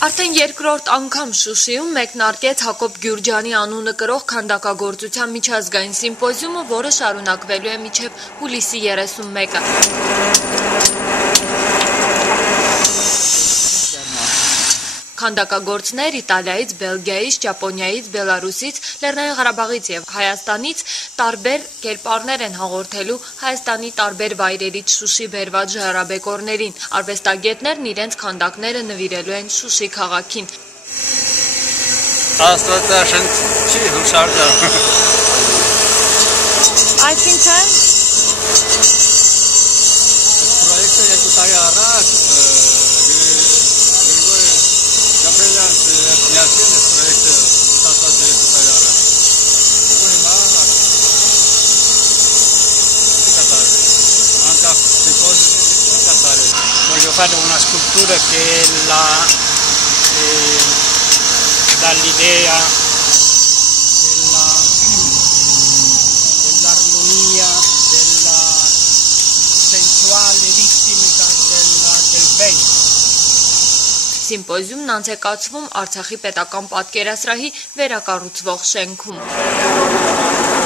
Արդեն երկրորդ անգամ Շուշիում մեկնարկեց Հակոբ Գյուրջյանի անունը կրող քանդակագործության միջազգային սիմպոզիումը, որը շարունակվելու է մինչև հուլիսի 31-ը։ Քանդակագործներ Իտալիայից, Բելգիայից, Ճապոնիայից, Բելարուսից, Լեռնային Ղարաբաղից և Հայաստանից տարբեր կերպարներ են հաղորդելու Հայաստանի տարբեր վայրերից Շուշի բերված ժայռաբեկորներին։ Արվեստագետներն իրենց քանդակները նվիրելու են Շուշի քաղաքին։ Աստվածաշնչի հուշարձան։ Այսինքն պրոյեկտը 2 տարի առաջ միասին է պրոյեկտը ստացված է 2 տարի առաջ։ Ու հիմա կատարել։ Անկախ սիմպոզիումի կատարել։ Voglio fare una scultura che dà l'idea dell'armonia, della sensuale ritmica del vento. Սիմպոզիումն անցեկացվում Արցախի պետական պատկերասրահի վերակառուցվող շենքում։